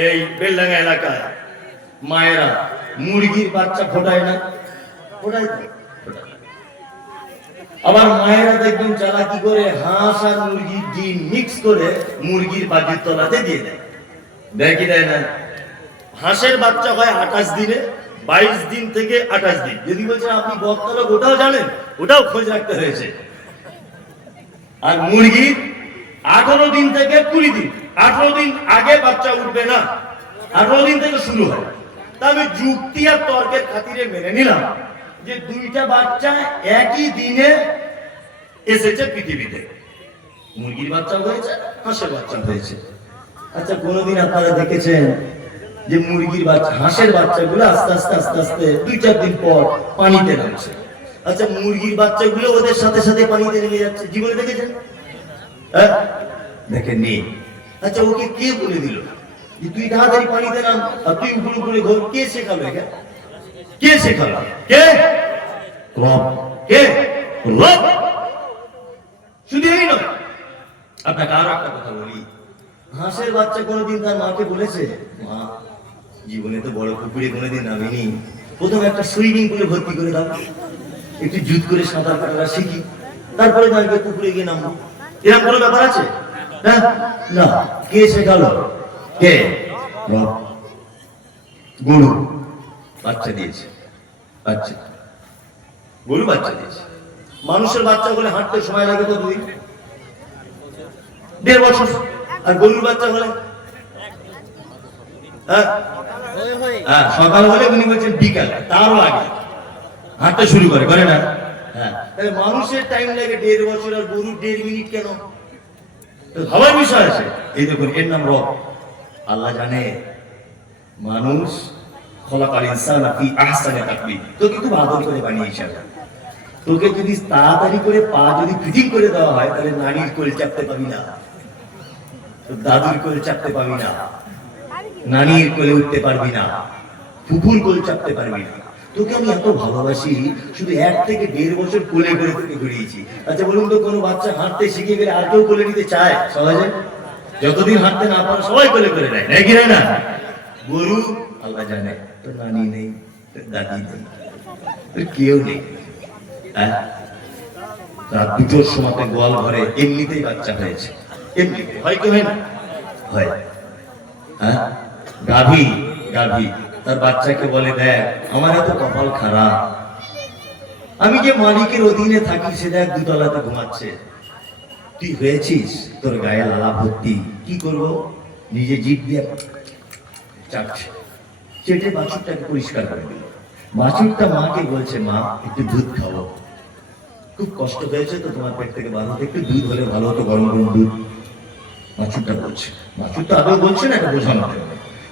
এই বেলডাঙ্গা এলাকায় মায়েরা মুরগির বাচ্চা ফোটায় না? ফোটায় তো, ফোটায়। আবার মায়েরা দেখবেন চালাকি করে হাঁস আর মুরগির ডিম মিক্স করে মুরগির বাজির তলাতে দিয়ে দেয়। দেয় কি দেয় না? হাঁসের বাচ্চা হয় 28 দিনে, 22 দিন থেকে 28 দিন। যদি বলছেন আপনি বক্তব্য ওটাও জানেন, ওটাও খোঁজ রাখতে হয়েছে। আর মুরগি 18 দিন থেকে 20 দিন, 18 দিন আগে বাচ্চা উঠবে না, 18 দিন থেকে শুরু হয়। তা আমি যুক্তি আর তর্কের খাতিরে মেনে নিলাম যে দুইটা বাচ্চা একই দিনে এসেছে পৃথিবীতে, মুরগির বাচ্চা হয়েছে, হাঁসের বাচ্চা হয়েছে। আচ্ছা, কোনদিন আপনারা দেখেছেন যে মুরগির বাচ্চা, হাঁসের বাচ্চাগুলো আস্তে আস্তে আস্তে আস্তে 2-4 দিন পর পানিতে নামছে? আচ্ছা, মুরগির বাচ্চাগুলো ওদের সাথে সাথে পানিতে নেমে যাচ্ছে, জীবনে দেখেছেন? হ্যাঁ, দেখেননি। আচ্ছা, ওকে কে বলে দিল যে তুই তাড়াতাড়ি পানিতে নাম আর তুই উপরে উপরে ঘোর? কে শেখালো এটা? কে শেখালো? কে? রব। কে? রব। শুধু এই নয়, আপনাকে আরো একটা কথা বলি। হাঁসের বাচ্চা কোনোদিন তার মাকে বলেছে, মা জীবনে তো বড় পুকুরে কোনোদিন নামিনি, প্রথমে একটা সুইমিং পুলে ভর্তি করে দাও, একটু জুত করে সাঁতার কাটা শিখি, তারপরে তাকে পুকুরে গিয়ে নামবো? এরকম কোনো ব্যাপার আছে? হ্যাঁ, না। কে শেখালো? কে? গরু বাচ্চা দিয়েছে। আচ্ছা, গরু বাচ্চা দিয়েছে। মানুষের বাচ্চা হলে হাঁটতে সময় লাগে কতদিন? 1.5 বছর। আর গরুর বাচ্চা হলে সকাল হলে উনি বলছেন বিকাল, তারও আগে হাঁটতে শুরু করে, করে না? হ্যাঁ, মানুষের টাইম লাগে 1.5 বছর, আর গরুর 1.5 মিনিট কেন? ভাবার বিষয় আছে। এই দেখুন, এর নাম রব। আল্লাহ জানে মানুষ খলাকাল ইনসানা ফি আহসানি তাকওয়িম, তোকে খুব আদর করে বানিয়েছে। তোকে যদি তাড়াতাড়ি করে পা যদি ফিটিং করে দেওয়া হয়, তাহলে নানির কোলে চাপতে পাবি না, দাদুর কোলে চাপতে পাবি না, নানির কোলে উঠতে পারবি না, ফুফুর কোলে চাপতে পারবি না। তোকে আমি এত ভালোবাসি, শুধু 1 থেকে 1.5 বছর কোলে করে তোকে ঘুরিয়েছি। আচ্ছা বলুন তো, কোনো বাচ্চা হাঁটতে শিখে গেলে আর কেউ কোলে নিতে চায় সহজে? যতদিন হাঁটতে না পারে সবাই কোলে করে নেয়, নাকি না? গরু আল্লাহ জানে তোর নানি নেই, তোর দাদি নেই, তোর কেউ নেই। হ্যাঁ, রাত 2টোর সময় গোয়াল ঘরে এমনিতেই বাচ্চা হয়েছে, এমনিতে হয় কি হয় না? হয়। হ্যাঁ, গাভী তার বাচ্চাকে বলে, দেখ আমার এত কপাল খারাপ, আমি যে মালিকের অধীনে থাকি সে দেখ 2তলাতে ঘুমাচ্ছে, তুই হয়েছিস তোর গায়ে লালা ভর্তি, কি করবো? নিজে জিভ দিয়ে চাটছে, চেটে বাছুরটাকে পরিষ্কার করে দিল। বাছুরটা মাকে বলছে, মা একটু দুধ খাবো, খুব কষ্ট হয়েছে তো তোমার পেট থেকে বার হতে, একটু দুধ হলে ভালো হতো, গরম গরম দুধ। বাছুরটা বলছে, বাছুরটা আদৌ বলছে না, এটা বোঝানো।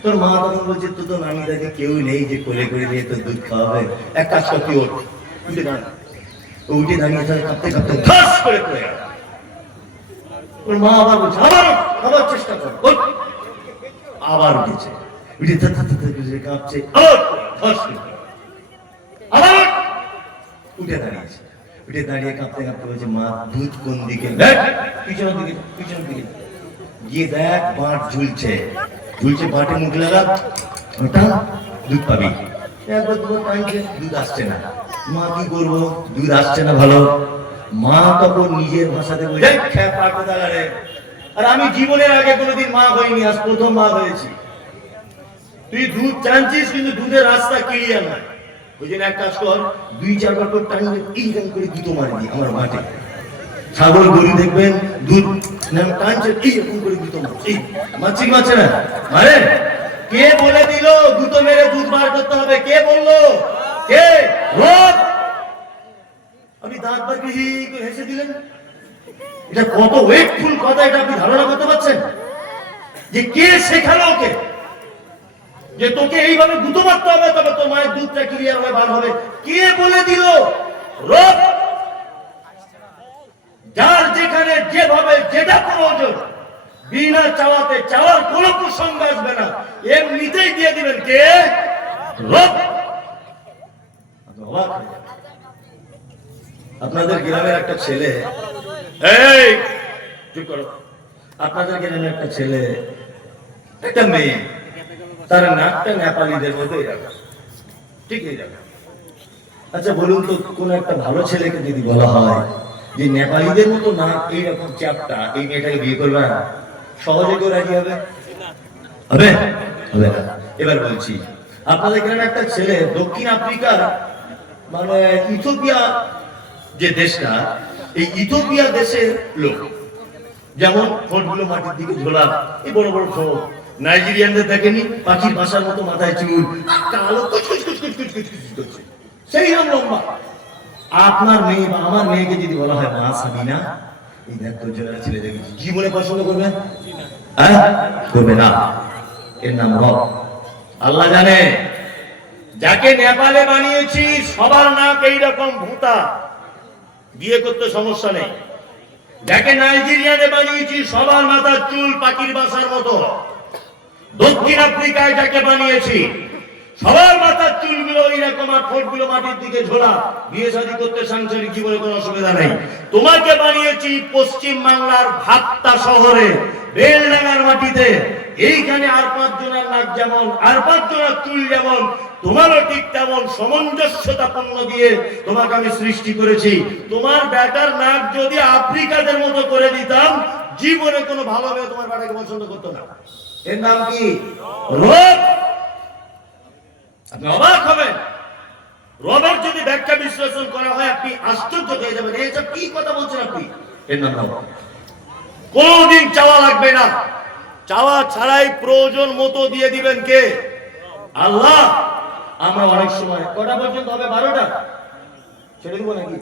তোর মা তখন বলছে, তো তো নানি দাদি কেউ নেই যে কোলে করে দিয়ে তোর দুধ খাওয়াবে, এক কাজ করতে ওঠ, উঠে দাঁড়া। উঠে দাঁড়িয়ে কাঁপতে কাঁপতে ধাস করে পড়ে গেল। ওর মা আবার বলছে, আবার চেষ্টা কর, আবার উঠেছে, উঠে কাঁপছে, আবার উঠে দাঁড়িয়েছে, উঠে দাঁড়িয়ে কাঁপতে কাঁপতে বলছে, মা দুধ কোন দিকে? পিছনের দিকে, পিছনের দিকে গিয়ে দেখ বাঁট ঝুলছে, বাঁটে মুখ লাগা, ওটা দুধ পাবি। একবার দুবার টানছে, দুধ আসছে না। মা কি করবো, দুধ আসছে না, ভালো। মা তখন নিজের ভাষাতে বলছে, আর আমি জীবনের আগে কোনোদিন মা হইনি, আজ প্রথম মা হয়েছি। তুই দুধ টানছিস কিন্তু দুধের রাস্তা ক্লিয়ার নয়, ওই জন্য এক কাজ কর, 2-4 বার করে টানলে এইরকম করে দুটো মারবি আমার মাঠে। ছাগল গরু দেখবেন দুধ টানছে, এইরকম করে দুটো মারছে না, আরে কে বলে দিল দুটো মেরে দুধ বার করতে হবে? কে বললো? কে? রব। আপনি দাঁত বার করে হেসে দিলেন, এটা কত ওয়েটফুল কথা, এটা আপনি ধারণা করতে পারছেন? যে কে শেখালো ওকে যে তোকে এইভাবে গুঁতো মারতে হবে, তবে তোর মায়ের দুধটা ক্লিয়ার হয়ে বার হবে? কে বলে দিল? রব। যার যেখানে যেভাবে যেটা প্রয়োজন, বিনা চাওয়াতে, চাওয়ার কোন প্রসঙ্গ আসবে না, এমনিতেই দিয়ে দিবেন। কে? রব। আপনাদের গ্রামের একটা ছেলে, এই চুপ করো, আপনাদের গ্রামের একটা ছেলে, একটা মেয়ে তার নাকটা নেপালিদের মতো এরকম, ঠিক এরকম। আচ্ছা বলুন তো, কোন একটা ভালো ছেলেকে যদি বলা হয় যে নেপালিদের মতো নাক এইরকম চ্যাপটা, এই মেয়েটাকে বিয়ে করবে না, সহজে কেউ রাজি হবে? হবে? হবে না। এবার বলছি, আপনাদের গ্রামে একটা ছেলে দক্ষিণ আফ্রিকার মানে ইথিওপিয়া যে দেশটা, এই ইথিওপিয়া দেশের লোক, যেমন ঠোঁটগুলো মাটির দিকে ঝোলা, এই বড় বড় ঠোঁট। নাইজেরিয়ানদের দেখেনি, পাখির বাসার মতো মাথায় চুল, কালো কুচকুচ কুচকুচ কুচকুচ কুচকুচ করছে, সেই রকম লম্বা। আপনার মেয়ে বা আমার মেয়েকে যদি বলা হয় মা সাবিনা, এই দেখ তোর জন্য ছেলে দেখেছি, জীবনে পছন্দ করবে? হ্যাঁ, করবে না। এর নাম রব। আল্লাহ জানে, যাকে নেপালে বানিয়েছি সবার নাক এইরকম ভূতা, বিয়ে করতে সমস্যা নেই। যাকে নাইজেরিয়ানে বানিয়েছি সবার মাথার চুল পাখির বাসার মতো। দক্ষিণ আফ্রিকায় যাকে বানিয়েছি সবার মাথার চুলগুলো এইরকম আর ঠোঁটগুলো মাটির দিকে ঝোলা, বিয়ে শাদী করতে সাংসারিক জীবনে কোনো অসুবিধা নেই। তোমাকে বানিয়েছি পশ্চিম বাংলার ভাট্টা শহরে, বেলডাঙ্গার মাটিতে, এইখানে আর 5 জনের নাক যেমন, আর 5 জনের চুল যেমন, তোমারও ঠিক তেমন সামঞ্জস্যতাপূর্ণ দিয়ে তোমাকে আমি সৃষ্টি করেছি। তোমার বেটার নাক যদি আফ্রিকাদের মতো করে দিতাম, জীবনে কোনো ভালো মেয়ে তোমার বেটাকে পছন্দ করতো না। এর নাম কি? রব। আপনি অবাক হবেন, রবের যদি ব্যাখ্যা বিশ্লেষণ করা হয় আপনি আশ্চর্য হয়ে যাবেন, এইসব কি কথা বলছেন আপনি। এর নাম রব। কোনদিন চাওয়া লাগবে না, চাওয়া ছাড়াই প্রয়োজন মতো দিয়ে দিবেন কে? আল্লাহ। আমরা অনেক সময় কটা পর্যন্ত হবে? 12টা ছেড়ে দিব নাকি?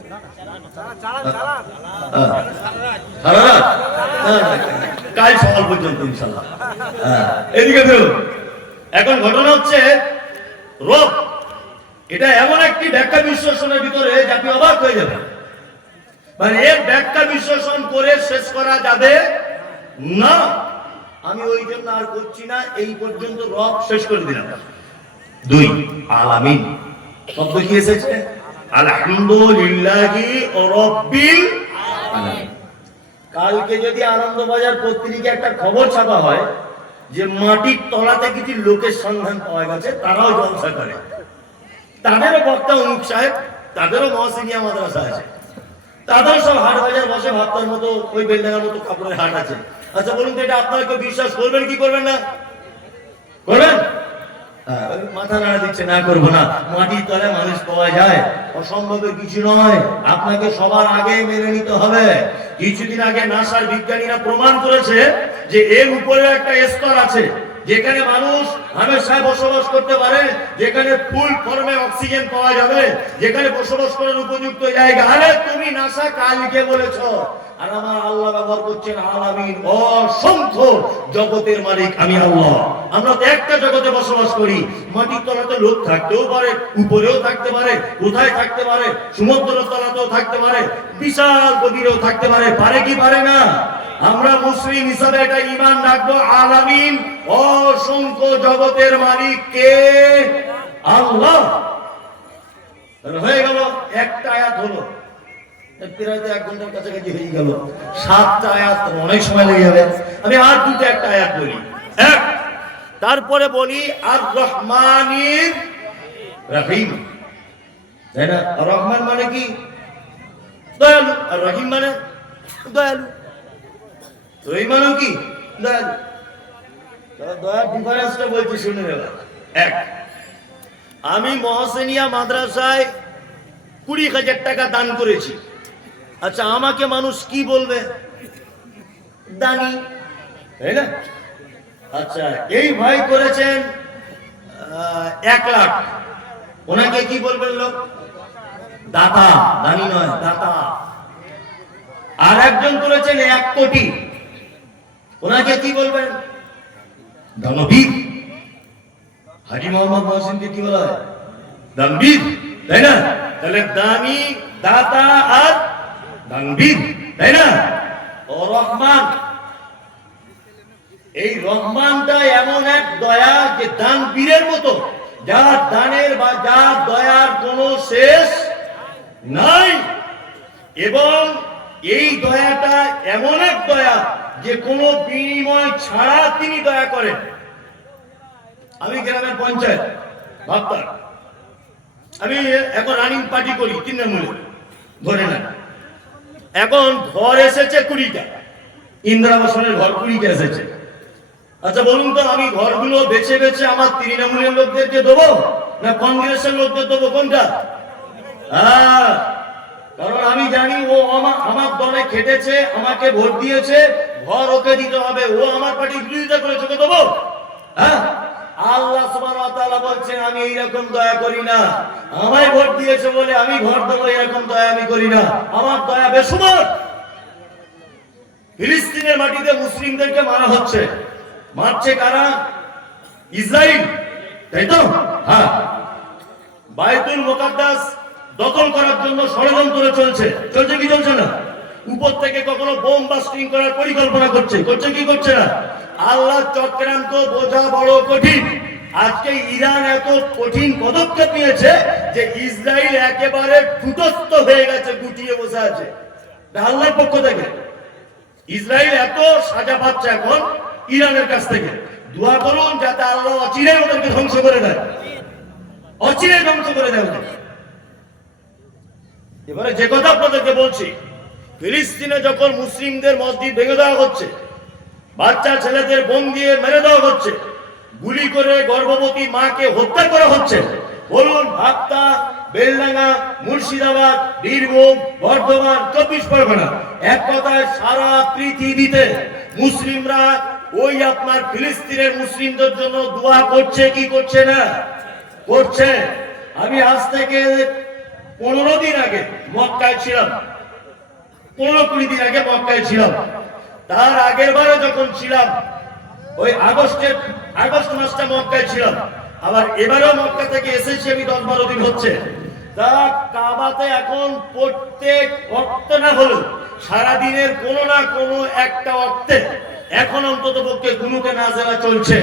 কাল সকাল পর্যন্ত ইনশাআল্লাহ। এদিকে ফেরো। এখন ঘটনা হচ্ছে রব, এটা এমন একটি ব্যাখ্যা বিশ্লেষণের ভিতরে যে আপনি অবাক হয়ে যাবেন। মানে এর ব্যাখ্যা বিশ্লেষণ করে শেষ করা যাবে না। আমি ওই জন্য আর করছি না, এই পর্যন্ত রব শেষ করে দিলাম। 2 আলামিন শব্দ কি এসেছে? আলহামদুলিল্লাহি রাব্বিল আলামিন। কালকে যদি আনন্দবাজার পত্রিকায় একটা খবর ছাপা হয় যে মাটির তলাতে কিছু লোকের সন্ধান পাওয়া গেছে, তারাও জলসা করে, তাদেরও বক্তা অমুক সাহেব, তাদেরও মহসিনিয়া মাদ্রাসা আছে, তাদের সব হাট বাজার বসে, ভাবতার মতো ওই বেলডাঙ্গার মতো কাপড়ের হাট আছে। আচ্ছা বলুন তো, এটা আপনারা কেউ বিশ্বাস করবেন কি করবেন না? করবেন? মাথা নাড়া দিচ্ছে, না করবো না। মাটির তলায় মানুষ পাওয়া যায়, অসম্ভবের কিছু নয়। আপনাকে সবার আগে মেনে নিতে হবে। কিছুদিন আগে নাসার বিজ্ঞানীরা প্রমাণ করেছে যে এর উপরে একটা স্তর আছে যেখানে মানুষ হামেশায় বসবাস করতে পারে, যেখানে ফুল ফর্মে অক্সিজেন পাওয়া যাবে, যেখানে বসবাস করার উপযুক্ত জায়গা। আরে তুমি নাসা কালকে বলেছ, আর আমার আল্লাহ ব্যবহার করছেন আলামিন, অসংখ্য জগতের মালিক আমি আল্লাহ। আমরা তো একটা জগতে বসবাস করি। মাটির তলাতে লোক থাকতেও পারে, উপরেও থাকতে পারে, কোথায় থাকতে পারে, সমুদ্রের তলাতেও থাকতে পারে, বিশাল গভীরেও থাকতে পারে। পারে কি পারে না? আমরা মুসলিম হিসাবে এটা ঈমান রাখবো, আলামিন অসংখ্য জগতের মালিক কে? আল্লাহ। হয়ে গেল, একটা আয়াত হলো, প্রায় 1 ঘন্টার কাছাকাছি হয়ে গেল। 7টা আয়াত, অনেক সময় লেগে যাবে। আমি আর 2টা একটা আয়াত বলি। এক, তারপরে বলি আর রহমানির রহিম, তাই না? রহমান মানে কি? দয়ালু। আর রহিম মানে দয়ালু। রহিম মানে কি? দয়ালু। দয়ার ডিফারেন্সটা বলছি, শুনে নেবেন। এক, আমি মহসিনিয়া মাদ্রাসায় 20,000 টাকা দান করেছি। আচ্ছা, আমাকে মানুষ কি বলবে? দানি, তাই না? আচ্ছা, এই ভাই করেছেন 1 লাখ, ওনাকে কি বলবেন লোক? দাতা। দানি নয়, দাতা। আর একজন করেছেন 1 কোটি, ওনাকে কি বলবেন? দানবীর। হাজী মোহাম্মদ মহসিনকে কি বলা হয়? দানবীর, তাই না? তাহলে দানি, দাতা আর দানবীর, তাই না? ও রহমান, এই রহমানটা এমন এক দয়া যে দানবীরের মতো, যার দানের বা যার দয়ার কোনো শেষ নাই। এবং এই দয়াটা এমন এক দয়া যে কোনো বিনিময় ছাড়া তিনি দয়া করেন। আমি গ্রামের পঞ্চায়েত ভাবতাম, আমি এখন রানিং পার্টি করি তৃণমূলে, ধরে না। এখন ঘর এসেছে 20টা, ইন্দিরা আবাসনের ঘর 20টা এসেছে। আচ্ছা বলুন তো, আমি ঘরগুলো বেছে বেছে আমার তৃণমূলের লোকদেরকে দেবো না কংগ্রেসের লোকদের দেবো, কোনটা? হ্যাঁ, কারণ আমি জানি ও আমার দলে খেটেছে, আমাকে ভোট দিয়েছে, ঘর ওকে দিতে হবে। ও আমার পার্টির বিরোধিতা করেছে, ওকে দেবো? হ্যাঁ, আল্লাহ সুবহানাহু ওয়া তাআলা বলছেন আমি এইরকম দয়া করি না। আমায় ভোট দিয়েছে বলে আমি ঘর দেবো, এরকম দয়া আমি করি না। আমার দয়া বেসুমার। ফিলিস্তিনের মাটিতে মুসলিমদেরকে মারা হচ্ছে, মারছে কারা? ইসরায়েল, তাই তো? হ্যাঁ, বাইতুল মুকাদ্দাস দখল করার জন্য ষড়যন্ত্র চলছে, চলছে কি চলছে না? উপর থেকে কখনো বোম বাস্টিং করার পরিকল্পনা করছে, করছে কি করছে না? আল্লাহ চক্রান্ত বোঝা বড় কঠিন। আজকে ইরান এত কঠিন পদক্ষেপ নিয়েছে যে ইসরায়েল একেবারে ঠুটস্থ হয়ে গেছে, গুটিয়ে বসে আছে। আল্লাহর পক্ষ থেকে ইসরায়েল এত সাজা পাচ্ছে এখন ইরানের কাছ থেকে। দোয়া করুন যাতে আল্লাহ অচিরে ওদেরকে ধ্বংস করে দেয়, অচিরে ধ্বংস করে দেয় ওদের। এবারে যে কথা আপনাদেরকে বলছি, ফিলিস্তিনে যখন মুসলিমদের মসজিদ ভেঙে দেওয়া হচ্ছে, বাচ্চা ছেলেদের বোম দিয়ে মেরে দেওয়া হচ্ছে, গুলি করে গর্ভবতী মাকে হত্যা করা হচ্ছে, বলুন ভাবতা, বেলডাঙ্গা, মুর্শিদাবাদ, বীরভূম, বর্ধমান, 24 পরগনা, এক কথায় সারা পৃথিবীতে মুসলিমরা ওই আপনার ফিলিস্তিনের মুসলিমদের জন্য দোয়া করছে কি করছে না? করছে। আমি আজ থেকে 15 দিন আগে মক্কায় ছিলাম, 15-20 দিন আগে মক্কায় ছিলাম। তার আগের বারে যখন ছিলাম ওই আগস্ট মাসটা মক্কায় ছিলাম। আবার এবারেও মক্কা থেকে এসেছি আমি 10-12 দিন হচ্ছে। তা কাবাতে এখন প্রত্যেক ওয়াক্ত না হলেও সারাদিনের কোনো না কোনো একটা ওয়াক্তে এখন অন্তত পক্ষে গুনুকে নাজেলা চলছে,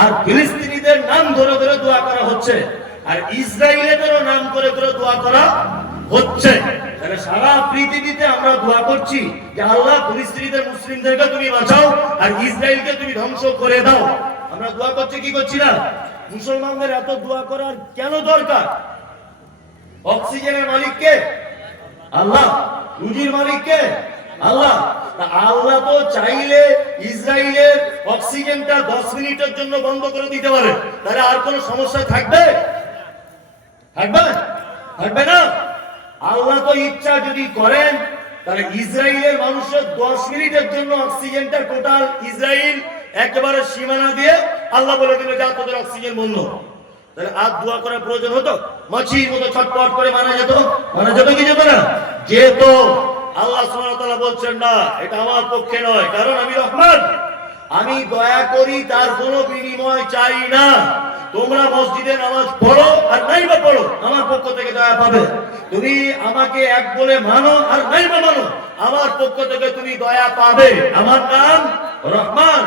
আর ফিলিস্তিনিদের নাম ধরে ধরে দোয়া করা হচ্ছে, আর ইসরায়েলেরও নাম করে করে দোয়া করা হচ্ছে। তাহলে সারা পৃথিবীতে আমরা দোয়া করছি যে আল্লাহ ফিলিস্তিনিদের মুসলিমদেরকে তুমি বাঁচাও আর ইসরায়েলকে তুমি ধ্বংস করে দাও। আমরা দোয়া করছি কি করছি না? মুসলমানদের এত দোয়া করার কেন দরকার? অক্সিজেনের মালিক কে? আল্লাহ। রুজির মালিক কে? আল্লাহ। আল্লাহ তো চাইলে ইসরায়েলের অক্সিজেনটা 10 মিনিটের জন্য বন্ধ করে দিতে পারে, তাহলে আর কোনো সমস্যা থাকবে? থাকবে? থাকবে না। আল্লাহ তো ইচ্ছা যদি করেন তাহলে ইসরায়েলের মানুষের 10 মিনিটের জন্য অক্সিজেনটা টোটাল ইসরায়েল একেবারে সীমানা দিয়ে আল্লাহ বলে দিল যা তোদের অক্সিজেন বন্ধ। তাহলে আর দোয়া করার প্রয়োজন হতো? মাছির মতো ছটপট করে মারা যেত? মারা যেত কি যেত না? যেত। আল্লাহ সুবহানাহু ওয়া তাআলা বলছেন না, এটা আমার পক্ষে নয়, কারণ আমি রহমান, আমি দয়া করি, তার কোনো বিনিময় চাই না। তোমরা মসজিদে নামাজ পড়ো আর নাই বা পড়ো, আমার পক্ষ থেকে দয়া পাবে। তুমি আমাকে এক বলে মানো আর নাই বা মানো, আমার পক্ষ থেকে তুমি দয়া পাবে। আমার নাম রহমান।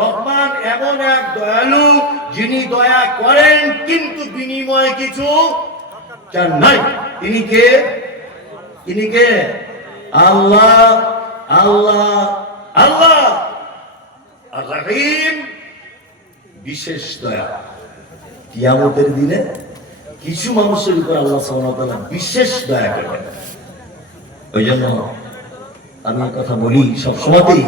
রহমান এমন এক দয়ালু যিনি দয়া করেন কিন্তু বিনিময় কিছু চান নাই। তিনি কে? তিনি কে? আল্লাহ। আল্লাহ আল্লাহ আর রহিম, বিশেষ দয়া। কিয়ামতের দিনে কিছু মানুষের উপর আল্লাহ সুবহানাহু ওয়া তাআলা বিশেষ দয়া করবেন। ওই জন্য আমি কথা বলি সবসময়তেই,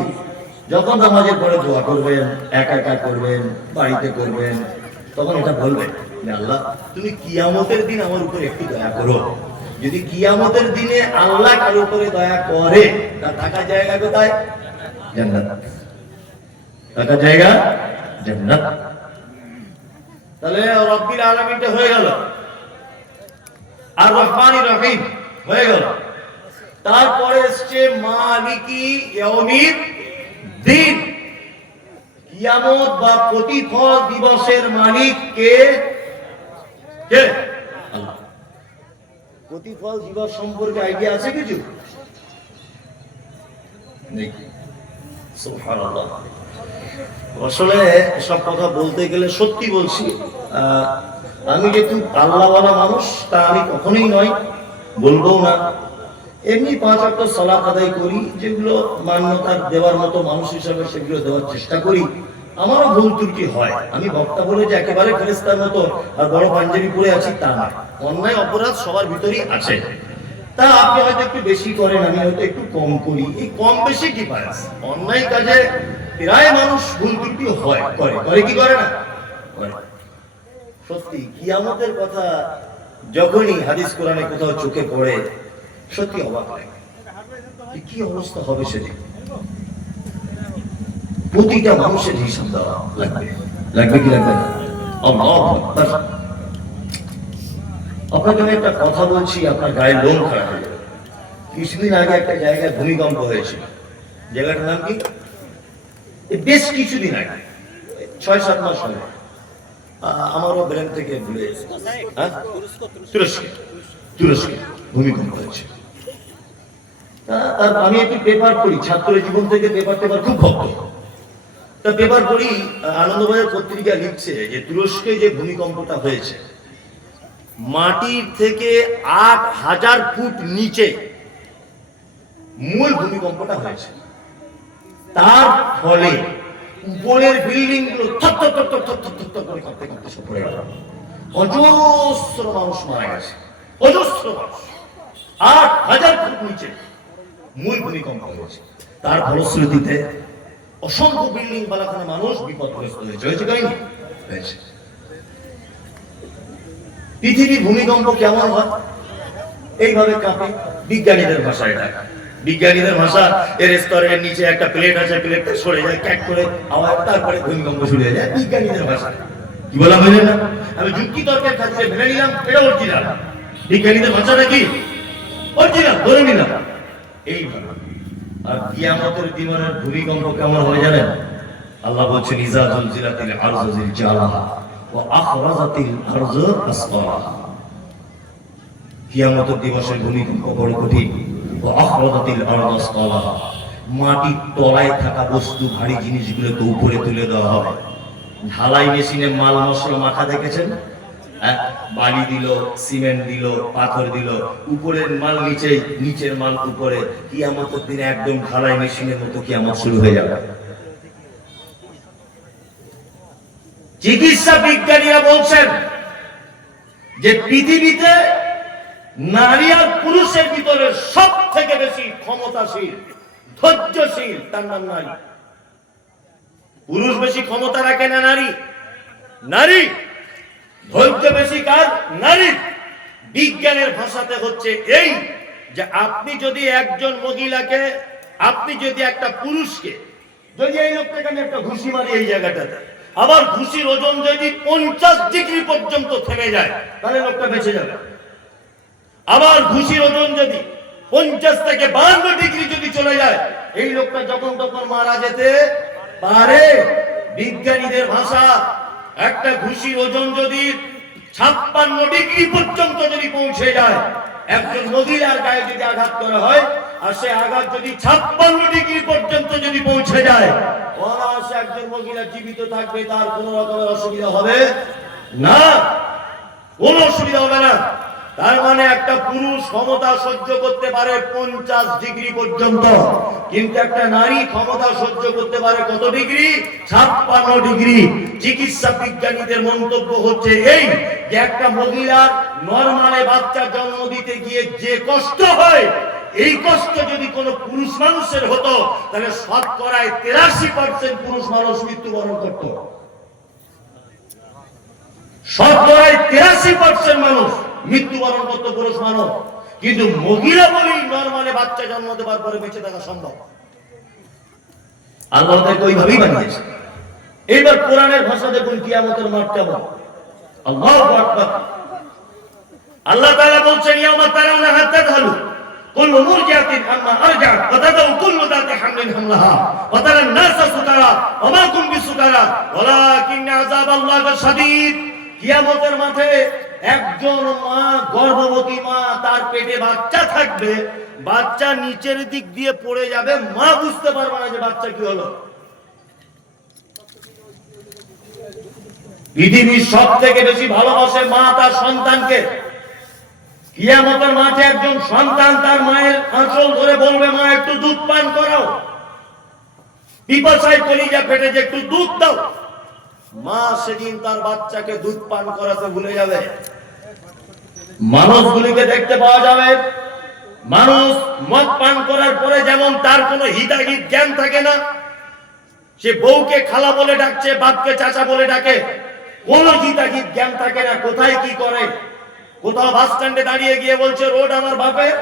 যখন নামাজের পরে দোয়া করবেন, একা একা করবেন, বাড়িতে করবেন, তখন এটা বলবেন যে আল্লাহ তুমি কিয়ামতের দিন আমার উপর একটু দয়া করো। যদি কিয়ামতের দিনে আল্লাহ কার উপরে দয়া করে, তার থাকার জায়গা কোথায়? জান্নাত। থাকার জায়গা জান্নাত। তাহলে রব্বিল আলামিনটা হয়ে গেল, আর রহমানির রহিম হয়ে গেল। তারপরে এসছে মালিকি ইয়াউমিদ দিন। কিয়ামত বা প্রতিফল দিবসের মালিক কে? কে? আল্লাহ। প্রতিফল দিবস সম্পর্কে আইডিয়া আছে কিছু? নেই। সুবহানাল্লাহ। আসলে সব কথা বলতে গেলে সত্যি বলছি, আমি যেহেতু আল্লাহওয়ালা মানুষ তা আমি কখনোই নয়, বলবো না। এমনি 5 ওয়াক্ত সালাত আদায় করি, যেগুলো মান্যতা দেওয়ার মতো মানুষ হিসাবে সেগুলো দেওয়ার চেষ্টা করি। আমারও ভুল ত্রুটি হয়, আমি বক্তা বলে যে একেবারে ফেরেশতার মতো আর বড় পাঞ্জাবি পরে আছি তা না, অন্যায় অপরাধ সবার ভিতরেই আছে। তা আপনি হয়তো একটু বেশি করেন, আমি হয়তো একটু কম করি, এই কম বেশি ডিফারেন্স। অন্যায় কাজে প্রায় মানুষ ভুল ত্রুটি হয়, করে কি করে না করে। সত্যি কিয়ামতের কথা যখনই হাদিস কোরআনে কোথাও চোখে পড়ে সত্যি অবাক লাগে, কি অবস্থা হবে সেদিন। প্রতিটা মানুষের হিসাব দেওয়া লাগবে, লাগবে কি লাগবে না? আল্লাহু আকবার। আপনাকে আমি একটা কথা বলছি, আপনার গায়ে লোম খারাপ হয়ে যাবে। কিছুদিন আগে একটা জায়গায় ভূমিকম্প হয়েছিল, জায়গাটার নাম কি? বেশ কিছুদিন আগে, 6-7 মাস হলো, আমারও ব্রেন থেকে ভুলে গেছে। তুরস্কে ভূমিকম্প হয়েছে। আমি একটু পেপার পড়ি, ছাত্র জীবন থেকে পেপার খুব ভক্ত। তা পেপার পড়ি, আনন্দবাজার পত্রিকা লিখছে যে তুরস্কে যে ভূমিকম্পটা হয়েছে, মাটির থেকে 8,000 ফুট নিচে মূল ভূমিকম্পটা হয়েছে। তার ফলে উপরের বিল্ডিং গুলো করে কাঁপতে কাঁপতে সব পড়ে গেল। অজস্র মানুষ মারা গেছে, অজস্র মানুষ। 8,000 ফুট নিচে মূল ভূমিকম্প হয়েছে। তার ফলশ্রুতিতে অসংখ্য বিল্ডিং বালাখানা মানুষ বিপদগ্রস্ত হয়েছে। হয়েছে কাহিনী হয়েছে। পৃথিবীর ভূমিকম্প কেমন হয়? এইভাবে কাঁপে। বিজ্ঞানীদের ভাষায় এটা, বিজ্ঞানীদের ভাষা, এর স্তরের নিচে একটা প্লেট আছে, প্লেটটা সরে যায় ক্যাক করে আওয়াজ, তারপরে ভূমিকম্প শুরু হয়ে যায়। বিজ্ঞানীদের ভাষা কি বলা হইলে না, আমি যুক্তি তর্কের খাতিরে মেনে নিলাম এটা অরিজিনাল। বিজ্ঞানীদের ভাষাটা কি অরিজিনাল ধরে নিলাম। এইভাবে আর কিয়ামতের দিনের ভূমিকম্প কেমন হয় জানেন? আল্লাহ বলছেন ইজা জুলজিলাতিল আরজু জিলজালাহা ওয়া আখরাজাতিল আরজু আসফালাহা। কিয়ামতের দিবসের ভূমিকম্প বড় কঠিন। ওয়া আখরাজাতিল আরজু আসফালাহা, মাটির তলায় থাকা বস্তু ভারী জিনিসগুলোকে উপরে তুলে দেওয়া হবে। ঢালাই মেশিনে মাল মশলা মাখা দেখেছেন? বালি দিল, সিমেন্ট দিল, পাথর দিল, উপরের মাল নিচে, নিচের মাল উপরে। কিয়ামতের দিনে একদম ঢালাই মেশিনের মতো কিয়ামত শুরু হয়ে যাবে। চিকিৎসা বিজ্ঞানীরা বলছেন যে পৃথিবীতে নারী আর পুরুষের ভিতরে সব থেকে বেশি ক্ষমতাশীল, ধৈর্যশীল তার নাম নারী। পুরুষ বেশি ক্ষমতা রাখে না নারী? নারী। ধৈর্য বেশি কার? নারী। বিজ্ঞানের ভাষাতে হচ্ছে এই যে আপনি যদি একজন মহিলাকে, আপনি যদি একটা পুরুষকে, যদি এই লোকটাকে আমি একটা ঘুষি মারি এই জায়গাটাতে, আবার ঘুষির ওজন যদি 50 ডিগ্রি পর্যন্ত থেমে যায় তাহলে লোকটা বেঁচে যাবে। আবার ঘুষির ওজন যদি 50 থেকে 52 ডিগ্রি যদি চলে যায় এই লোকটা যখন তখন মারা যেতে পারে। বিজ্ঞানীদের ভাষা, একটা ঘুষির ওজন যদি 56 ডিগ্রি পর্যন্ত যদি পৌঁছে যায়, একজন মহিলার গায়ে যদি আঘাত করা হয় আর সে আঘাত যদি 56 ডিগ্রি পর্যন্ত যদি পৌঁছে যায়, অনায়াসে একজন মহিলা জীবিত থাকবে, তার কোনো রকমের অসুবিধা হবে না, কোনো অসুবিধা হবে না। তার মানে একটা পুরুষ ক্ষমতা সহ্য করতে পারে 50 ডিগ্রি পর্যন্ত, কিন্তু একটা নারী ক্ষমতা সহ্য করতে পারে কত ডিগ্রি? 56 ডিগ্রি। চিকিৎসা বিজ্ঞানীদের মন্তব্য হচ্ছে এই যে একটা মহিলার নরমালে বাচ্চা জন্ম দিতে গিয়ে যে কষ্ট হয়, এই কষ্ট যদি কোনো পুরুষ মানুষের হতো তাহলে শতকরায় 83% পুরুষ মানুষ মৃত্যুবরণ করত। শতকরায় 83% মানুষ মৃত্যুবরণ করতো পুরুষ মানুষ। কিন্তু মহিলা বলেই নরমালে বাচ্চা জন্ম দেওয়ার পরে বেঁচে থাকা সম্ভব। আল্লাহ তাকে ওইভাবেই বানিয়েছে। এইবার কোরআনের ভাষা দেখুন কিয়ামতের মাঠ কেমন। আল্লাহু আকবার। আল্লাহ তাআলা বলছেন ইয়াউমা তারাউনাহা তাযহালু কুল্লু মুরজিআতিন আম্মা আরজাআত ওয়া তাদাউ কুল্লু যাতি হামলিন হামলাহা ওয়া তারান নাসা সুকারা ওয়া মা কুম বিসুকারা ওয়ালাকিন আযাবাল্লাহি শাদীদ। কিয়ামতের মাঠে একজন মা, গর্ভবতী মা, তার পেটে বাচ্চা থাকবে, বাচ্চা নিচের দিক দিয়ে পড়ে যাবে, মা বুঝতে পারবে না যে বাচ্চা কি হলো। পৃথিবীর সব থেকে বেশি ভালোবাসে মা তার সন্তানকে। কিয়ামতের মাঠে একজন সন্তান তার মায়ের আঁচল ধরে বলবে, মা একটু দুধ পান করাও। পিপাসায় কলিজা ফেটে যে একটু দুধ দাও, মা সেদিন তার বাচ্চাকে দুধ পান করাতে ভুলে যাবে। মানুষগুলিকে দেখতে পাওয়া যাবে, মানুষ মদ পান করার পরে যেমন তার কোনো হিতাহিত জ্ঞান থাকে না, সে বউকে খালা বলে ডাকছে, বাপকে চাচা বলে ডাকে, কোন হিতাহিত জ্ঞান থাকে না, কোথায় কি করে। কোথাও বাস স্ট্যান্ডে দাঁড়িয়ে গিয়ে বলছে রোড আমার বাপের,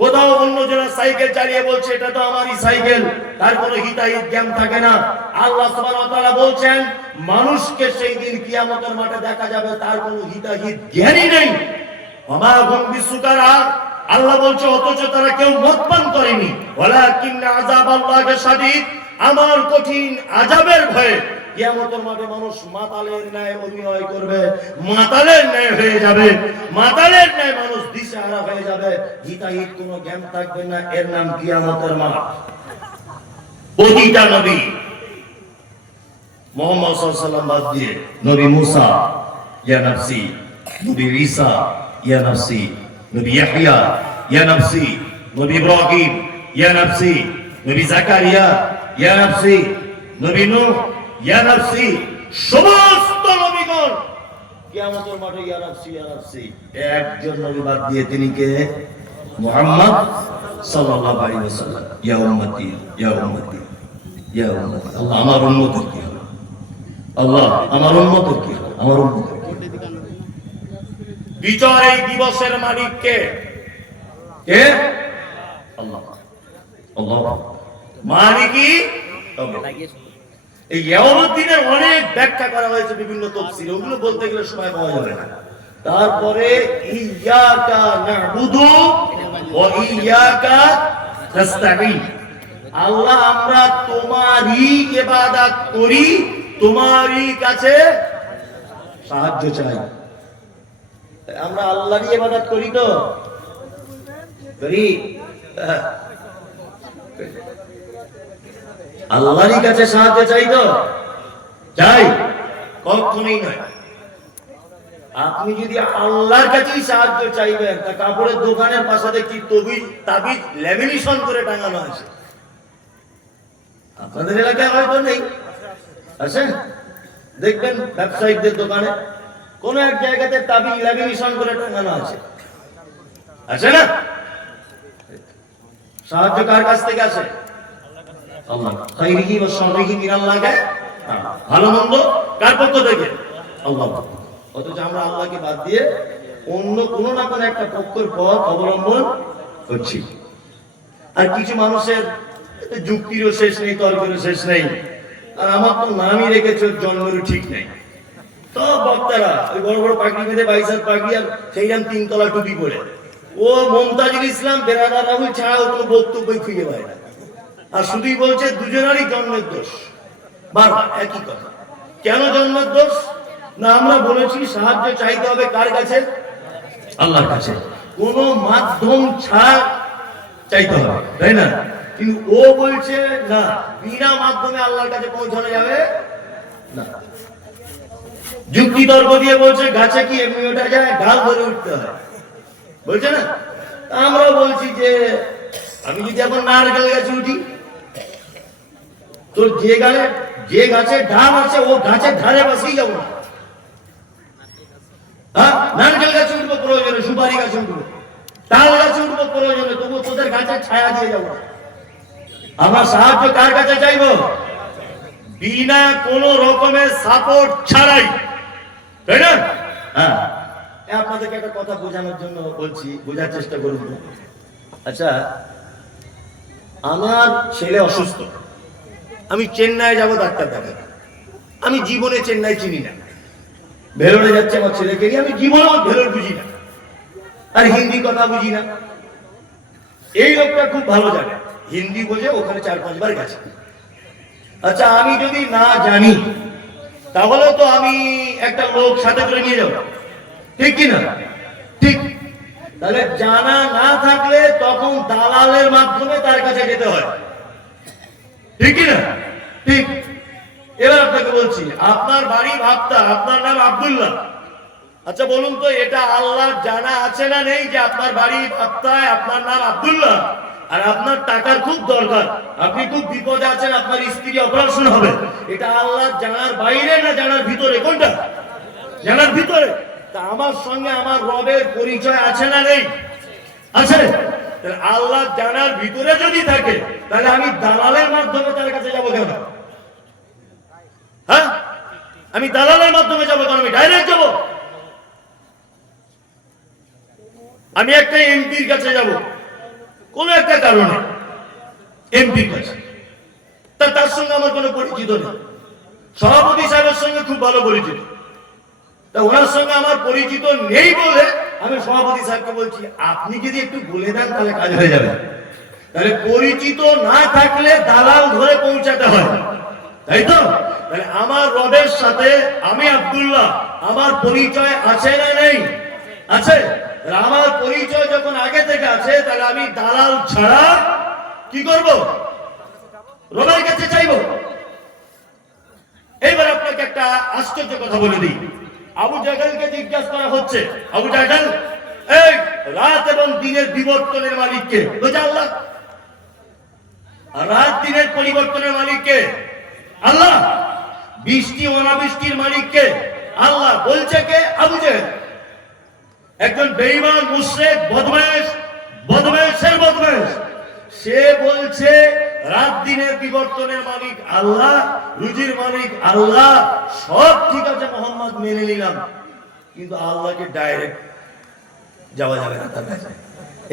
কোথাও অন্যজনের সাইকেল চালিয়ে বলছে এটা তো আমারই সাইকেল, তার কোনো হিতাহিত জ্ঞান থাকে না। আল্লাহ সুবহানাহু ওয়া তাআলা বলছেন মানুষকে সেই দিন কিয়ামতের মাঠে দেখা যাবে তার কোনো হিতাহিত জ্ঞানই নেই। ওমা হুম বিসুকারা, আল্লাহ বলছে অথচ তারা কেউ মদ পান করেনি। ওয়ালাকিন্না আযাবাল্লাহি শাদীদ, আমার কঠিন আযাবের ভয়ে কিয়ামতের মাঠে মানুষ মাতালের ন্যায় অভিনয় করবে, মাতালের ন্যায় হয়ে যাবে, মাতালের ন্যায় মানুষ দিশেহারা হয়ে যাবে, হিতাহিত কোনো জ্ঞান থাকবে না। এর নাম কিয়ামতের মাঠ। প্রতিটা নবী মুহাম্মদ সাল্লাল্লাহু আলাইহি ওয়াসাল্লাম বাদ দিয়ে, নবী মুসা ইয়া নাফসি, নবী ঈসা ইয়া নাফসি, নবী ইয়াহইয়া ইয়া নাফসি, নবী ইব্রাহিম ইয়া নাফসি, নবী জাকারিয়া ইয়া নাফসি, নবী নূহ ইয়া নাফসি, সমস্ত নবীগণ কিয়ামতের মাঠে ইয়া নাফসি ইয়া নাফসি। একজন নবী বাদ দিয়ে, তিনি কে? মুহাম্মদ সাল্লাল্লাহু আলাইহি ওয়াসাল্লাম। ইয়া উম্মতি ইয়া উম্মতি ইয়া উম্মতি, আল্লাহ আমার উম্মতের কি হবে, আল্লাহ আমার উম্মতের কি হবে, আমার উম্মতের কি হবে। বিচার এই দিবসের মালিক কে? কে? আল্লাহ। আল্লাহ মালিকই তবে। এই ইয়াউমুদ্দিনের অনেক ব্যাখ্যা করা হয়েছে বিভিন্ন তাফসীরে, ওগুলো বলতে গেলে সময় পাওয়া যাবে না। তারপরে ইয়াকা না'বুদু ওয়া ইয়াকা নাস্তাঈন, আল্লাহ আমরা তোমারই ইবাদত করি, তোমারই কাছে সাহায্য চাই। আমরা আল্লাহরই ইবাদত করি তো করি, আল্লাহরই কাছে সাহায্য চাই তো চাই, কখনোই নয়। আপনি যদি আল্লাহর কাছেই সাহায্য চাইবেন, তা কাপড়ের দোকানের পাশে দেখি তাবিজ ল্যামিনেশন করে টাঙানো আছে। আপনাদের এলাকায় হয়তো নেই, আছে? দেখবেন ব্যবসায়িকদের দোকানে কোন এক জায়গাতে তাবিজ ল্যামিনেশন করে টাঙানো আছে, আছে না? সাহায্য কার কাছ থেকে আসে? আল্লাহ। খাইরিহি ওয়া শাররিহি মিনাল্লাহ, ভালো মন্দ কার পক্ষ থেকে? আল্লাহ। অথচ আমরা আল্লাহকে বাদ দিয়ে অন্য কোনো না কোনো একটা পক্ষের পথ অবলম্বন করছি। আর কিছু মানুষের যুক্তিরও শেষ নেই, তর্কেরও শেষ নেই। আর আমার তো নামই রেখেছে জন্মেরও ঠিক নেই। তো বক্তারা ওই বড় বড় পাগড়ি বেঁধে, বাইসার পাগড়ি আর সেইরকম 3 তলা টুপি পরে, ও মুমতাজুল ইসলাম বেরাদার রাহুল ছাড়া ও কোনো বক্তব্যই খুঁজে পায় না। আর শুধুই বলছে দুজনেরই জন্মের দোষ, বারবার একই কথা। কেন জন্মের দোষ? না আমরা বলেছি সাহায্য চাইতে হবে কার কাছে? আল্লাহর কাছে, কোন মাধ্যম ছাড়া চাইতে হবে, তাই না? কিন্তু ও বলছে না, বিনা মাধ্যমে আল্লাহর কাছে পৌঁছানো যাবে না। যুক্তি তর্ক দিয়ে বলছে গাছে কি এমনি ওঠা যায়, ডাল ধরে উঠতে হয়, বলছে না? আমরাও বলছি যে আমি যদি এখন নারকেল গাছে উঠি, তো যে গাছে ডাল আছে ও গাছের ধারে বসেই যাবো না। হ্যাঁ, নারকেল গাছে উঠবো প্রয়োজনে, সুপারি গাছে উঠবো, তাল গাছে উঠবো প্রয়োজনে, তবু তোদের গাছের ছায়া দিয়ে যাবো। আমরা সাহায্য কার কাছে চাইবো? বিনা কোনো রকমের সাপোর্ট ছাড়াই, তাই না? হ্যাঁ, আপনাদেরকে একটা কথা বোঝানোর জন্য বলছি, বোঝার চেষ্টা করুন। আচ্ছা, আমার ছেলে অসুস্থ, আমি চেন্নাই যাবো ডাক্তার দেখাতে। আমি জীবনে চেন্নাই চিনি না, ভেলোরে যাচ্ছে আমার ছেলেকে নিয়ে, আমি জীবনে ভেলোর বুঝি না, আর হিন্দি কথা বুঝি না। এই লোকটা খুব ভালো জানে, হিন্দি বোঝে, ওখানে 4-5 বার গেছে। আচ্ছা, আমি যদি না জানি তাহলে তো আমি একটা লোক সাথে করে নিয়ে যাবো, ঠিক কি না? ঠিক। তাহলে জানা না থাকলে তখন দালালের মাধ্যমে তার কাছে যেতে হয়, ঠিক কি না? ঠিক। এবার আপনাকে বলছি, আপনার বাড়ি ভাবতা, আপনার নাম আব্দুল্লাহ। আচ্ছা বলুন তো, এটা আল্লাহর জানা আছে না নেই যে আপনার বাড়ি ভাবতায়, আপনার নাম আব্দুল্লাহ? আর আপনার টাকার খুব দরকার, আপনি খুব বিপদে আছেন, আপনার স্ত্রী অপারেশন হবে, এটা আল্লাহ জানার বাইরে না জানার ভিতরে? কোনটা? জানার ভিতরে। তা আমার সঙ্গে আমার রবের পরিচয় আছে না নেই? আছে। তাহলে আল্লাহ জানার ভিতরে যদি থাকে, তাহলে আমি দালালের মাধ্যমে তার কাছে যাবো কেন? হ্যাঁ, আমি দালালের মাধ্যমে যাবো কেন? আমি ডাইরেক্ট যাবো। আমি একটা এমপির কাছে যাব কোন একটা কারণে, এমপির কাছে, তার সঙ্গে আমার কোনো পরিচিত নেই, সভাপতি সাহেবের সঙ্গে খুব ভালো পরিচিত, তা ওনার সঙ্গে আমার পরিচিত নেই বলে আমি সভাপতি সাহেবকে বলছি আপনি যদি একটু বলে দেন তাহলে কাজ হয়ে যাবে। তাহলে পরিচিত না থাকলে দালাল ধরে পৌঁছাতে হয়, তাই তো? তাহলে আমার রবের সাথে আমি আব্দুল্লাহ, আমার পরিচয় আছে না নেই? আছে। আমার পরিচয় যখন আগে থেকে আছে, তাহলে আমি দালাল ছাড়া কি করব? রবের কাছে চাইবো। এইবার আপনাকে একটা আশ্চর্য কথা বলে দিই। আবু জাহলকে জিজ্ঞাসা করা হচ্ছে, আবু জাহল, এই রাত এবং দিনের বিবর্তনের মালিক কে? বলছে আল্লাহ। রাত দিনের পরিবর্তনের মালিক কে? আল্লাহ। বৃষ্টি অনাবৃষ্টির মালিক কে? আল্লাহ। বলছে কে? আবু জাহল। একজন বেঈমান, মুশরিক, বদমাশ, বদমাশের বদমাশ, সে বলছে রাত দিনের বিবর্তনের মালিক আল্লাহ, রুজির মালিক আল্লাহ, সব ঠিক আছে, মোহাম্মদ মেনে নিলাম, কিন্তু আল্লাহকে ডাইরেক্ট যাওয়া যাবে না তার কাছে।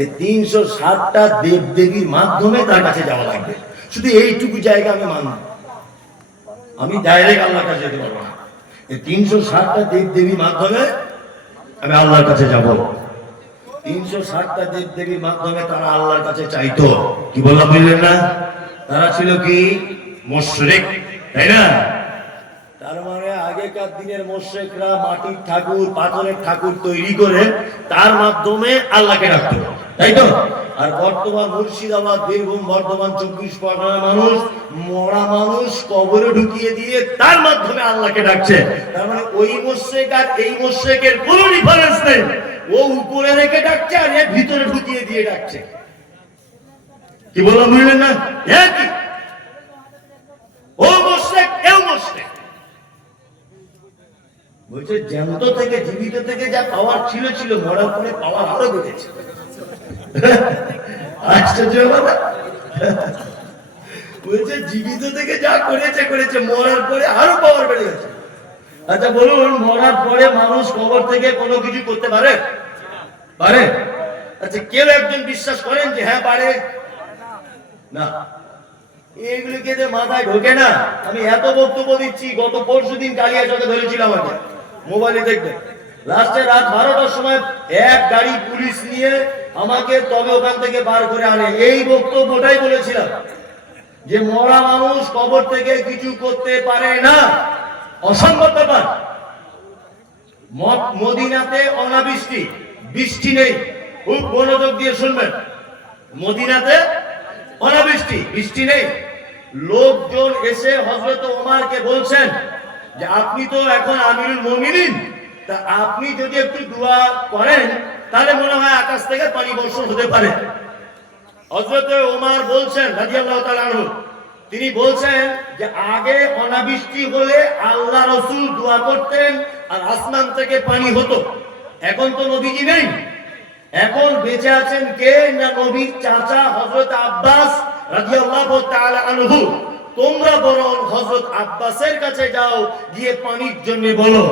এই 360টা দেব দেবীর মাধ্যমে তার কাছে যাওয়া লাগবে। শুধু এইটুকু জায়গা আমি মানব, আমি ডাইরেক্ট আল্লাহর কাছে যেতে পারবো না। এই 360টা দেব দেবীর মাধ্যমে আমি আল্লাহর কাছে যাব। 360টা দেব দেবীর মাধ্যমে তারা আল্লাহর কাছে চাইতো। কি বললাম বুঝলেন না? তারা ছিল কি? মুশরিক, তাই না? তার মানে আগেকার দিনের মুশরিকরা মাটির ঠাকুর, পাথরের ঠাকুর তৈরি করে তার মাধ্যমে আল্লাহকে ডাকতো, তাই তো? আর বর্তমান মুর্শিদাবাদ, বীরভূম, বর্ধমান, 24 পরগনার মানুষ মরা মানুষ কবরে ঢুকিয়ে দিয়ে তার মাধ্যমে আল্লাহকে ডাকছে। তার মানে ওই মুশরিক আর এই মুশরিকের কোনো ডিফারেন্স নেই। ও উপরে রেখে ডাকছে আর এ ভিতরে ঢুকিয়ে দিয়ে ডাকছে। কি বললাম বুঝলেন না? একই। ও মুশরিক, এও মুশরিক। বলছে জ্যান্ত থেকে, জীবিত থেকে যা পাওয়ার ছিল ছিল, মরার পরে পাওয়ার আরো বেড়েছে। আশ্চর্য কথা। বলছে জীবিত থেকে যা করেছে করেছে, মরার পরে আরো পাওয়ার বেড়ে গেছে। আচ্ছা বলুন, মরার পরে মানুষ কবর থেকে কোনো কিছু করতে পারে? পারে? আচ্ছা কেউ একজন বিশ্বাস করেন যে হ্যাঁ পারে? না, এইগুলিকে যে মাথায় ঢোকে না। আমি এত বক্তব্য দিচ্ছি, গত পরশুদিন কালিয়াচকে ধরেছিলাম, আমাকে মোবাইলে দেখবেন, লাস্টে রাত 12টার সময় এক গাড়ি পুলিশ নিয়ে আমাকে তবে ওখান থেকে বার করে আনে। এই বক্তব্যটাই বলেছিলাম যে মরা মানুষ কবর থেকে কিছু করতে পারে না, অসম্ভব ব্যাপার। মদিনাতে অনাবৃষ্টি, বৃষ্টি নেই, খুব মনোযোগ দিয়ে শুনবেন। মদিনাতে অনাবৃষ্টি, বৃষ্টি নেই। লোকজন এসে হযরত ওমরকে বলছেন যে আপনি তো এখন আমিরুল মুমিনিন, তা আপনি যদি একটু দোয়া করেন তাহলে মনে হয় আকাশ থেকে পানি বর্ষণ হতে পারে। হযরত ওমর বলছেন রাদিয়াল্লাহু তাআলা আনহু, তিনি বলছেন যে আগে অনাবৃষ্টি হলে আল্লাহ রাসূল দোয়া করতেন আর আসমান থেকে পানি হতো। এখন তো নবীজি নেই, এখন বেঁচে আছেন কে? না নবীর চাচা হযরত আব্বাস রাদিয়াল্লাহু তাআলা আনহু। তোমরা বরং হযরত আব্বাসের কাছে যাও, গিয়ে পানির জন্য বলো।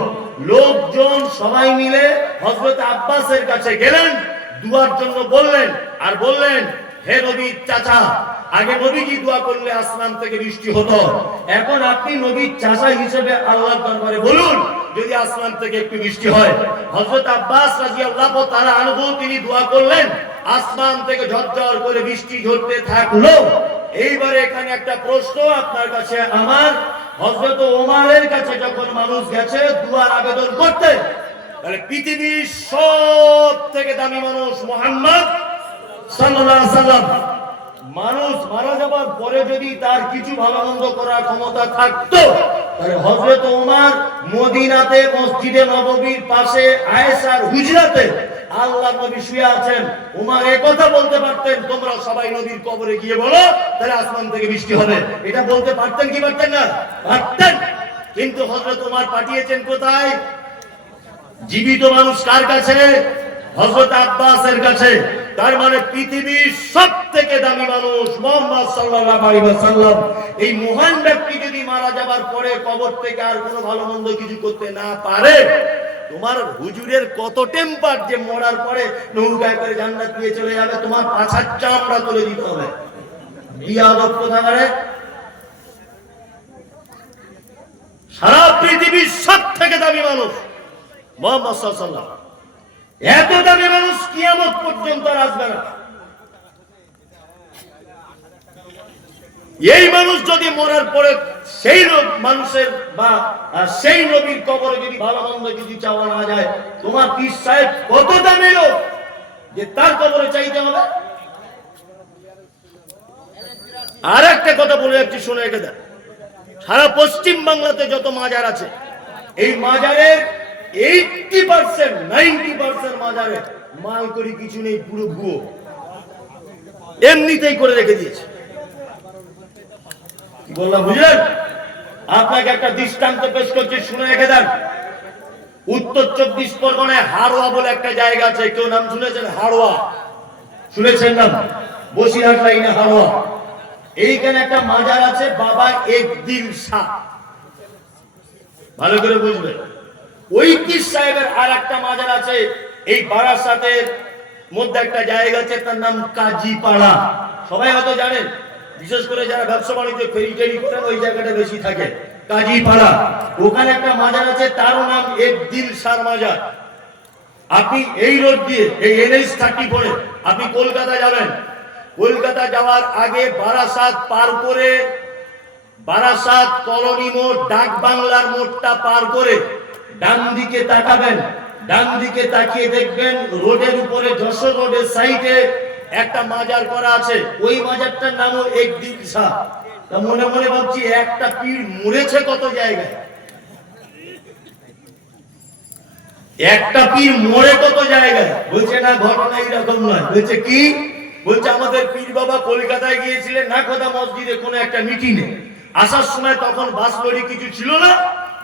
লোকজন সবাই মিলে হযরত আব্বাসের কাছে গেলেন, দুয়ার জন্য বললেন, আর বললেন হে নবীর চাচা, আগে নবীজি দোয়া করলে আসমান থেকে বৃষ্টি হতো, এখন আপনি নবীর চাচা হিসেবে আল্লাহর দরবারে বলুন যদি আসমান থেকে একটু বৃষ্টি হয়। হযরত আব্বাস রাদিয়াল্লাহু তাআলা আনহু তিনি দোয়া করলেন, আসমান থেকে ঝরঝর করে বৃষ্টি ঝরতে থাকলো। এইবারে এখানে একটা প্রশ্ন আপনার কাছে আমার, হযরত ওমরের কাছে যখন মানুষ গেছে দুয়ার আবেদন করতে, তাহলে পৃথিবীর সব থেকে দামি মানুষ মুহাম্মদ সাল্লাল্লাহু আলাইহি ওয়াসাল্লাম, মানুষ মারা যাবার পরে যদি তার কিছু ভালো মন্দ করার ক্ষমতা থাকতো, তাহলে হযরত ওমর মদিনাতে মসজিদে নববীর পাশে আয়েশার হুজরাতে আল্লাহর নবী শুয়ে আছেন, ওমর এই কথা বলতে পারতেন, তোমরা সবাই নবীর কবরে গিয়ে বলো, তাহলে আসমান থেকে বৃষ্টি হবে। এটা বলতে পারতেন কি পারতেন না? পারতেন। কিন্তু হযরত ওমর পাঠিয়েছেন কোথায়? জীবিত মানুষ কার কাছে? হযরত আব্বাসের কাছে। তার মানে পৃথিবীর সবথেকে দামি মানুষ মুহাম্মদ সাল্লাল্লাহু আলাইহি ওয়াসাল্লাম, এই মহান ব্যক্তি যদি মারা যাবার পরে কবর থেকে আর কোনো ভালো মন্দ কিছু করতে না পারে, তোমার হুজুরের কত টেম্পার যে মরার পরে নৌকায় করে জান্নাত নিয়ে চলে যাবে, তোমার পাছার চামড়া তুলে দিতে হবে। বিয়াদব কোথাকারে। সারা পৃথিবীর সবথেকে দামি মানুষ মুহাম্মদ সাল্লাল্লাহু আলাইহি ওয়াসাল্লাম, এত দামি মানুষ কিয়ামত পর্যন্ত আসবে না। এই মানুষ যদি মরার পরে সেই মানুষের বা সেই নবীর কবরে যদি ভালো মন্দ যদি চাওয়া না যায়, তোমার পীর সাহেব কত দামি লোক যে তার কবরে চাইতে হবে। আর একটা কথা বলে যাচ্ছি, শুনে রেখে দেন। সারা পশ্চিম বাংলাতে যত মাজার আছে, এই মাজারের 80% 90% মাজারে মাল করি কিছু নেই, পুরো ভুয়ো, এমনিতেই করে রেখে দিয়েছে। কি বললাম বুঝলেন? আপনাকে একটা দৃষ্টান্ত পেশ করছি, শুনে রেখে দেন। উত্তর 24 পরগনায় হাড়োয়া বলে একটা জায়গা আছে, কেউ নাম শুনেছেন? হাড়োয়া শুনেছেন নাম? বসিরহাট লাইনে হাড়োয়া। এইখানে একটা মাজার আছে, বাবা একদিল শাহ, ভালো করে বুঝবেন। ওই পীর সাহেবের আর একটা মাজার আছে এই বারাসাতের মধ্যে একটা জায়গা আছে, তার নাম কাজীপাড়া। সবাই হয়তো জানেন, বিশেষ করে যারা ব্যবসা বাণিজ্য ফেরি টেরি করেন ওই জায়গাটা বেশি থাকে, কাজীপাড়া। ওখানে একটা মাজার আছে, তার নাম একদিল শাহ মাজার। আপনি এই রোড দিয়ে, এই NH-30 পড়ে আপনি কলকাতা যাবেন, কলকাতা যাওয়ার আগে বারাসাত পার করে, বারাসাত কলোনি মোড়, ডাক বাংলার মোড়টা পার করে ডান দিকে তাকাবেন। ডান দিকে তাকিয়ে দেখবেন রোডের উপরে, যশোর রোডের সাইডে একটা মাজার করা আছে। ওই মাজারটার নামও একদিল শাহ। তা মনে মনে ভাবছি, একটা পীর মরেছে কত জায়গায়, একটা পীর মরে কত জায়গায়। বলছে না, ঘটনা এরকম নয়। বলছে কি? বলছে আমাদের পীর বাবা কলকাতায় গিয়েছিলেন নাখোদা মসজিদে কোনো একটা মিটিংয়ে। আসার সময় তখন বাস লরি কিছু ছিল না,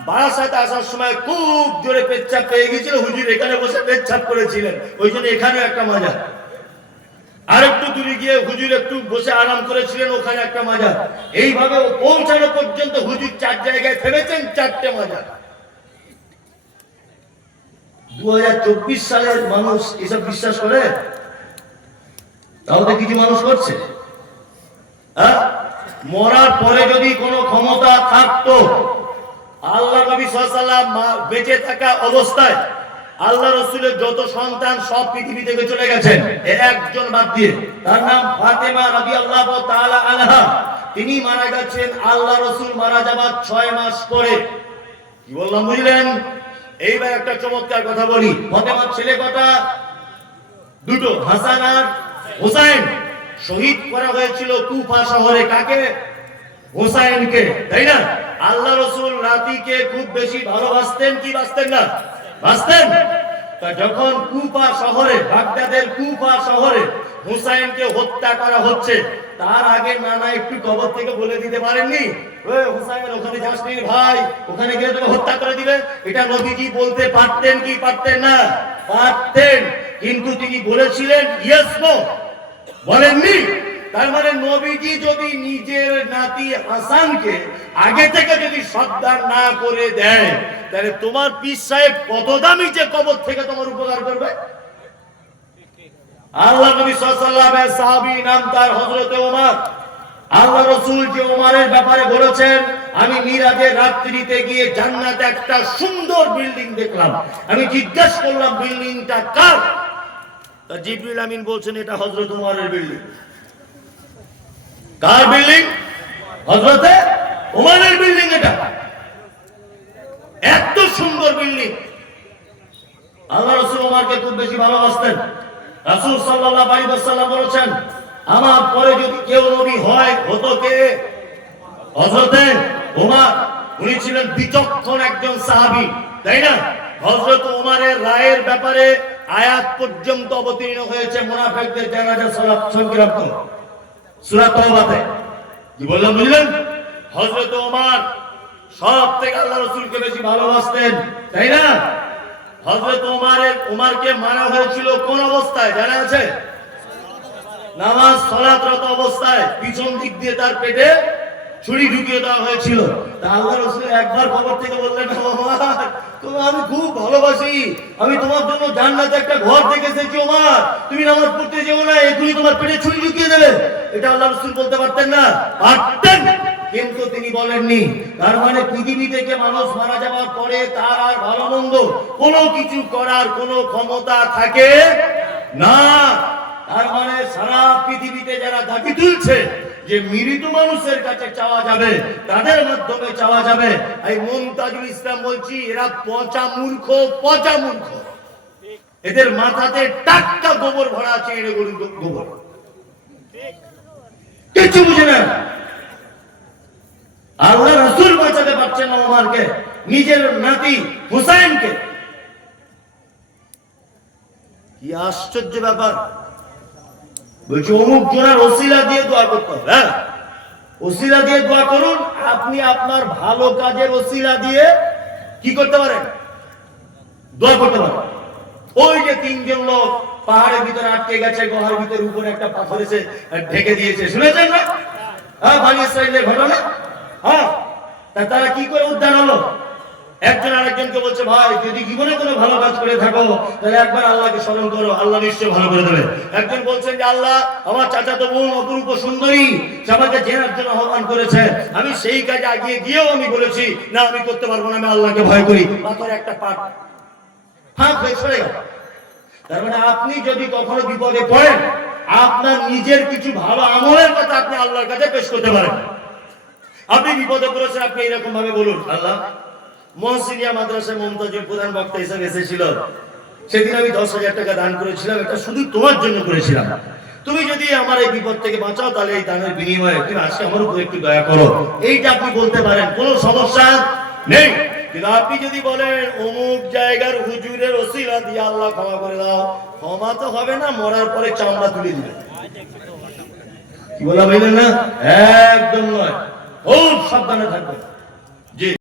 বারাসাতে আসার সময় খুব জোরে পেচ্ছাপ পেয়ে গিয়েছিল, হুজুর এখানে বসে পেচ্ছাপ করেছিলেন, ওই জন্য এখানেও একটা মাজার। আর একটু দূরে গিয়ে হুজুর একটু বসে আরাম করেছিলেন, ওখানে একটা মাজার। এইভাবে পৌঁছানো পর্যন্ত হুজুর 4 জায়গায় থেমেছেন, 4টে মাজার। 2024 সালের মানুষ এসব বিশ্বাস করে? তাহলে কিছু মানুষ করছে। মরার পরে যদি কোনো ক্ষমতা থাকতো, আল্লাহ নবী সাল্লাল্লাহু আলাইহি ওয়াসাল্লাম বেঁচে থাকা অবস্থায় আল্লাহ রাসূলের যত সন্তান সব পৃথিবী থেকে চলে গেছেন, একজন বাদ দিয়ে, তার নাম ফাতেমা রাদিয়াল্লাহু তাআলা আনহা। তিনি মারা গেছেন আল্লাহ রাসূল মারা যাবার 6 মাস পরে। কি বললাম বুঝলেন? এইবার একটা চমৎকার কথা বলি। ফাতেমার ছেলে কটা? দুটো, হাসান আর হুসাইন। শহীদ করা হয়েছিল কুফা শহরে। কাকে? হুসাইনকে, তাই না? আল্লাহ রাসূল নাতিকে খুব বেশি ভালোবাসতেন কি বাসতেন না? বাসতেন। তা যখন কুফা শহরে, বাগদাদের কুফা শহরে হুসাইনকে হত্যা করা হচ্ছে, তার আগে নানা একটু কবর থেকে বলে দিতে পারেননি, ওই হুসাইন ওখানে যাস নি ভাই, ওখানে গিয়ে তোকে হত্যা করে দিবে? এটা নবীজি বলতে পারতেন কি পারতেন না? পারতেন। কিন্তু তিনি বলেছিলেন ইয়েস নো, বলেননি। তার মানে নবীজি যদি নিজের নাতি হাসানকে আগে থেকে যদি সর্দার না করে দেয়, তাহলে তোমার পীর সাহেব কত দামি যে কবর থেকে তোমার উপকার করবে। আল্লাহ নবী সাল্লাল্লাহু আলাইহি ওয়াসাল্লামের সাহাবী নাম তার হযরত ওমর। আল্লাহ রাসূল যে ওমরের ব্যাপারে বলেছেন, আমি মিরাজের রাত্রিতে গিয়ে জান্নাতে একটা সুন্দর বিল্ডিং দেখলাম। আমি জিজ্ঞাসা করলাম বিল্ডিংটা কার? তা জিবরিল আমিন বলছেন এটা হযরত ওমরের বিল্ডিং। কার বিল্ডিং? হযরতে ওমরের বিল্ডিং। এটা এত সুন্দর বিল্ডিং। আল্লাহ রাসূল ওমরকে খুব বেশি ভালোবাসতেন। রাসূল সাল্লাল্লাহু আলাইহি ওয়াসাল্লাম বলেছেন, আমার পরে যদি কেউ নবী হয়, হতো কে? হযরতে ওমর। উনি ছিলেন বিচক্ষণ একজন সাহাবী, তাই না? হযরত ওমরের রায়ের ব্যাপারে আয়াত পর্যন্ত অবতীর্ণ হয়েছে মুনাফিকদের জানাজা সালাত সংক্রান্ত সূরা তাওবাতে। কি বললাম বুঝলেন? হযরত ওমর সব থেকে আল্লাহ রাসূলকে বেশি ভালোবাসতেন, তাই না? হযরত ওমরকে মারা হয়েছিল কোন অবস্থায় জানা আছে? নামাজ সালাতরত অবস্থায় পিছন দিক দিয়ে তার পেটে ছুরি ঢুকিয়ে দেওয়া হয়েছিল। তা আল্লাহ রাসূল একবার খবর থেকে বললেন, ওমর তোমাকে আমি খুব ভালোবাসি, আমি তোমার জন্য জান্নাতে একটা ঘর দেখে এসেছি ওমর, তুমি নামাজ পড়তে যেও না, এখনই তোমার পেটে ছুরি ঢুকিয়ে দেবে। এটা আল্লাহ রাসূল বলতে পারতেন না? পারতেন, কিন্তু তিনি বলেননি। তার মানে পৃথিবী থেকে মানুষ মারা যাওয়ার পরে তার আর ভালো মন্দ কোনো কিছু করার কোনো ক্ষমতা থাকে না। তার মানে সারা পৃথিবীতে যারা দাবি তুলছে যে মৃত মানুষের কাছে চাওয়া যাবে, তাদের মাধ্যমে চাওয়া যাবে, এই মুনতাজুল ইসলাম বলছি এরা পচা মূর্খ, পচা মূর্খ। এদের মাথাতে টাটকা গোবর ভরা আছে, এর গরুর গোবর, কিছু বুঝে না। আল্লাহ রাসূল বাঁচাতে পারছেন না ওমরকে, নিজের নাতি হুসাইনকে। কি আশ্চর্য ব্যাপার! বলছি অমুক জনের ওসিলা দিয়ে দোয়া করতে হবে। হ্যাঁ, ওসিলা দিয়ে দোয়া করুন। আপনি আপনার ভালো কাজের ওসিলা দিয়ে কি করতে পারেন? দোয়া করতে পারেন। ওই যে তিনজন লোক পাহাড়ের ভিতরে আটকে গেছে, গুহার ভিতরে উপরে একটা পাথর এসে ঢেকে দিয়েছে, শুনেছেন না? হ্যাঁ, বনী ইসরাইলের ঘটনা। হ্যাঁ, তারা কি করে উদ্ধার হলো? একজন আরেকজনকে বলছে, ভাই যদি জীবনে কোনো ভালো কাজ করে থাকো তাহলে একবার আল্লাহকে স্মরণ করো, আল্লাহ নিশ্চয় ভালো করে দেবে। একজন বলছেন যে আল্লাহ আমার চাচাতো বোন অপরূপ সুন্দরী আমাকে জেনার জন্য আহ্বান করেছে, আমি সেই কাজে এগিয়ে গিয়েও আমি বলেছি না আমি করতে পারবো না, আমি আল্লাহকে ভয় করি। পাথর একটা পাট ফাঁক হয়ে সরে গেল। তার মানে আপনি যদি কখনো বিপদে পড়েন, আপনার নিজের কিছু ভালো আমলের কথা আপনি আল্লাহর কাছে পেশ করতে পারেন। আপনি বিপদে পড়েছেন, আপনি এরকম ভাবে বলুন, আল্লাহ মহসিনিয়া মাদ্রাসায় মুনতাজুল প্রধান বক্তা হিসেবে এসেছিল, সেদিন আমি 10,000 টাকা দান করেছিলাম, এটা শুধু তোমার জন্য করেছিলাম। তুমি যদি আমার এই বিপদ থেকে বাঁচাও তাহলে এই দানের বিনিময়ে তুমি আজকে আমার উপর একটু দয়া করো। এইটা আপনি বলতে পারেন, কোনো সমস্যা নেই। কিন্তু আপনি যদি বলেন অমুক জায়গার হুজুরের ওসিলা দিয়ে আল্লাহ ক্ষমা করে দাও, ক্ষমা তো হবে না, মরার পরে চামড়া তুলে দিবে। কি বলা বললেন না? একদম নয়, খুব সাবধানে থাকবেন।